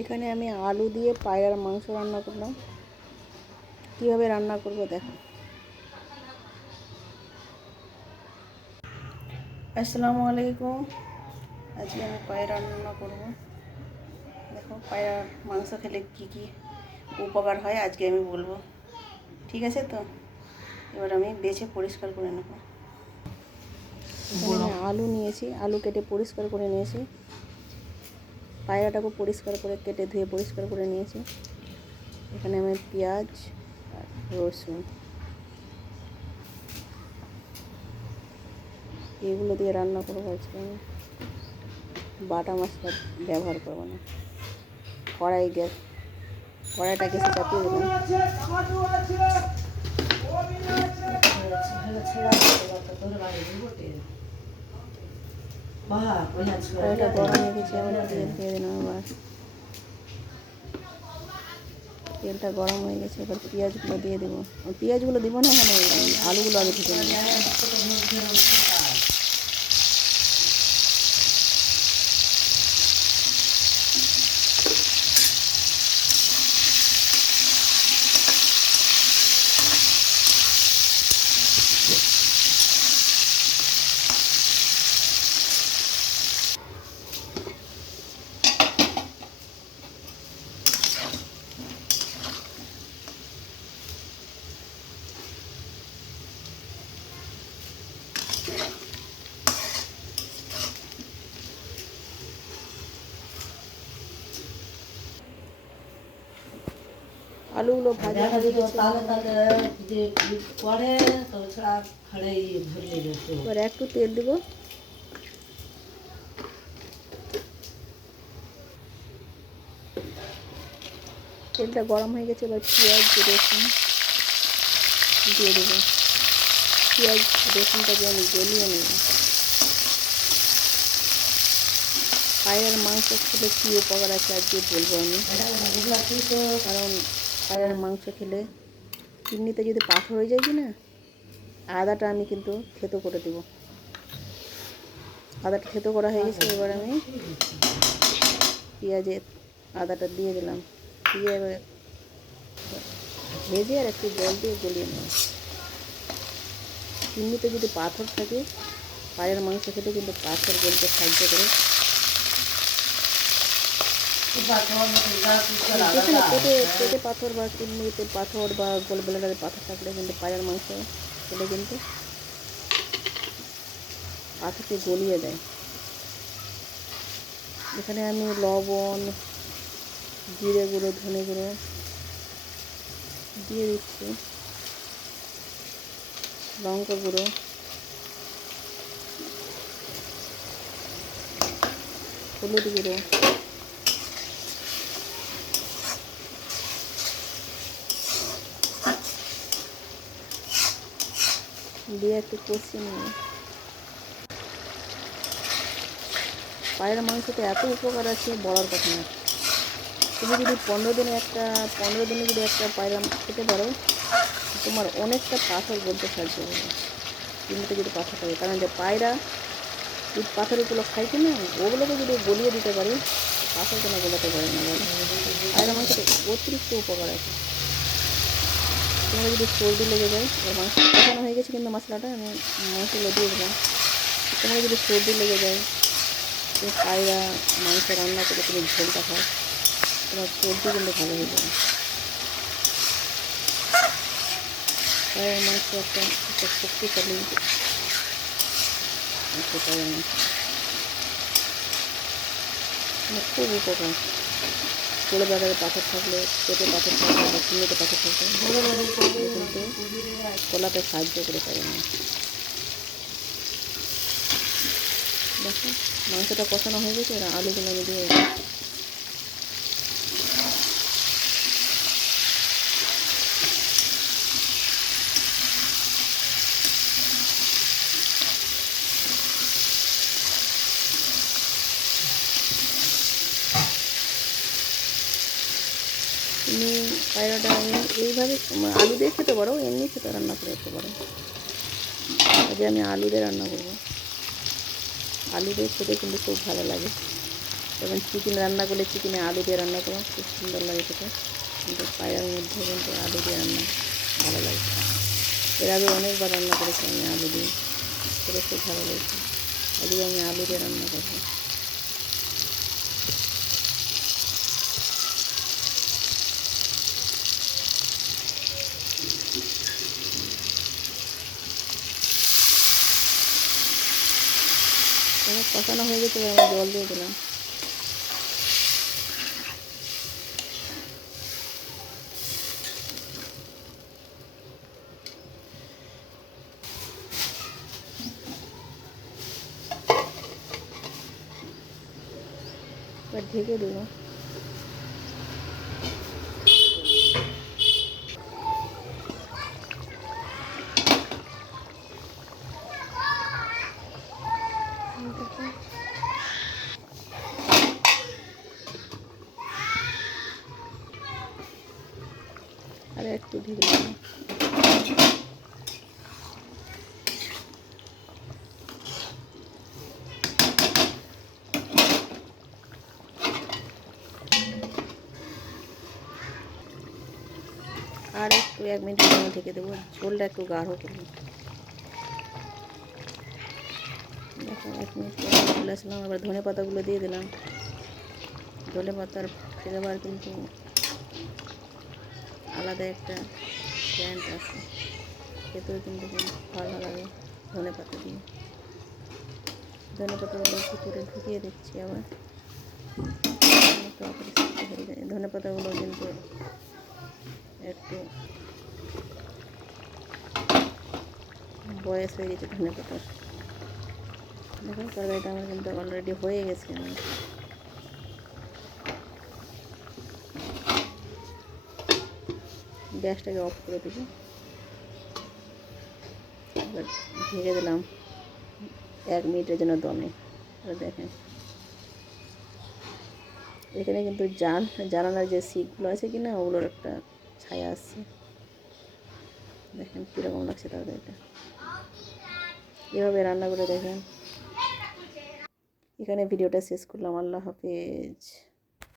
এখানে আমি আলু দিয়ে পায়রার মাংস রান্না করলাম। কীভাবে রান্না করব দেখো। আসসালামু আলাইকুম। আজকে আমি পায়রা রান্না করব। দেখো পায়রার মাংস খেলে কী কী উপকার হয় আজকে আমি বলবো, ঠিক আছে? তো এবার আমি বেছে পরিষ্কার করে নেব। এখানে আমি আলু নিয়েছি, আলু কেটে পরিষ্কার করে নিয়েছি। পায়রাটাকে পরিষ্কার করে কেটে ধুয়ে পরিষ্কার করে নিয়েছি। এখানে আমি পেঁয়াজ আর রসুন এগুলো দিয়ে রান্না করবো আজকে। আমি বাটা মশলা ব্যবহার করব না। কড়াইটা গ্যাসে চাপিয়ে দিলাম। কড়াইটা গরম হয়ে গেছে, আবার তেল দিয়ে দিলাম। আবার তেলটা গরম হয়ে গেছে, এবার পেঁয়াজগুলো দিয়ে দেবো। পেঁয়াজগুলো দিব না, এখানে আলুগুলো আগে ঢুকে দেবো। আলুগুলো ভাজা হয়ে গেছে, এবার একটু তেল দেব। তেলটা গরম হয়ে গেছে, এবার পেঁয়াজ রসুন দিয়ে দেবো। পেঁয়াজ রসুনটাকে আমি গলিয়ে নেব। পায়রার মাংস খেলে কী উপকার আছে আজকে বলবো আমি। কারণ পায়রার মাংস খেলে কিডনিতে যদি পাথর হয়ে যায় কি না, আদাটা আমি কিন্তু থেতো করে দেবো। আদাটা থেতো করা হয়ে গেছে, এবার আমি পেঁয়াজে আদাটা দিয়ে দিলাম। দিয়ে এবার ভেজে আর একটু জল দিয়ে গলিয়ে নেব। কিডনিতে যদি পাথর থাকে, পায়রার মাংস খেতে কিন্তু পাথর গলতে সাহায্য করে। পেটে পাথর বা কিডনিতে পাথর বা গল ব্লাডারে পাথর থাকলে কিন্তু পায়রার মাংস খেলে কিন্তু পাথরকে গলিয়ে দেয়। এখানে আমি লবণ, জিরে গুঁড়ো, ধনে গুঁড়ো দিয়ে দিচ্ছি, লঙ্কা গুঁড়ো, হলুদ গুঁড়ো, দিয়ে একটু কষিয়ে নিয়ে। পায়রা মাংসতে এত উপকার আছে বলার কথা না। তুমি যদি 15 দিনে যদি একটা পায়রা খেতে পারো, তোমার অনেকটা পাথর বলতে সাহায্য করবে। কিডনিতে যদি পাথর থাকে, কারণ যে পায়রা যদি পাথরগুলো খাই কি না, ওগুলোকে যদি গলিয়ে দিতে পারে, পাথর কেন গলাতে পারে না বলো? পায়রা মাংসতে অতিরিক্ত উপকার আছে। তোমার যদি সর্দি লেগে যায়, মাংস কষানো হয়ে গেছে কিন্তু মশলাটা আমি মাংসগুলো দিয়ে দিলাম। তোমার যদি সর্দি লেগে যায়, তুমি পায়রা মাংস রান্না করে তুমি ঝোলটা খাও, তোমার সর্দি কিন্তু ভালো হয়ে যাবে। পায়রার মাংস একটা শক্তিশালী পায়রার মাংস, খুব উপকার। গোড়ে বাজারে পাথর থাকলে, পেটে পাথর থাকলে বা কিডনিতে পাথর থাকলে কিন্তু গলাতে সাহায্য করে পারে না। দেখো মাংসটা কষানো হয়ে গেছে, আর আলুগুলো আমি দিয়ে তুমি পায়রাটা এইভাবে আলু দিয়ে খেতে পারো, এমনি খেতে রান্না করে খেতে পারো। আজকে আমি আলু দিয়ে রান্না করবো। আলু দিয়ে খেতে কিন্তু খুব ভালো লাগে। যেমন চিকেন রান্না করলে চিকেনে আলু দিয়ে রান্না করো, খুব সুন্দর লাগে খেতে। কিন্তু পায়রার মধ্যে কিন্তু আলু দিয়ে রান্না ভালো লাগে। এর আগে অনেকবার রান্না করেছি আমি আলু দিয়ে, খেতে খুব ভালো লেগেছে। আজকে আমি আলু দিয়ে রান্না করবো। কষানো হয়ে গেছে, আমি জল দিয়ে দিলাম। এবার ঢেকে দেবো। আর একটু ঢেকে দেবো। আর একটু 1 মিনিটের জন্য ঢেকে দেবো, ঝোলটা একটু গাঢ় করবো। দেখো 1 মিনিট পরে চলে আসলাম। আবার ধনে পাতাগুলো দিয়ে দিলাম। ধনে পাতার ফ্লেভার কিন্তু আলাদা একটা স্যান্ট আছে, খেতেও কিন্তু খুব ভালো লাগে ধনে পাতা দিয়ে। ধনে পাতাগুলো ভিতরে ঢুকিয়ে দিচ্ছি আবার। ধনে পাতাগুলো কিন্তু একটু বয়স হয়ে গেছে ধনে পাতার। দেখুন তরকারিটা আমার কিন্তু অলরেডি হয়ে গেছে। আমার গ্যাসটাকে অফ করে দেবো। এবার ঢেকে দিলাম 1 মিনিটের জন্য দমে। আর দেখেন এখানে কিন্তু জানালার যে শিকগুলো আছে কি না, ওগুলোর একটা ছায়া আসছে। দেখেন কীরকম লাগছে তরকারিটা। এভাবে রান্না করে দেখেন। এখানে ভিডিওটা শেষ করলাম। আল্লাহ হাফেজ।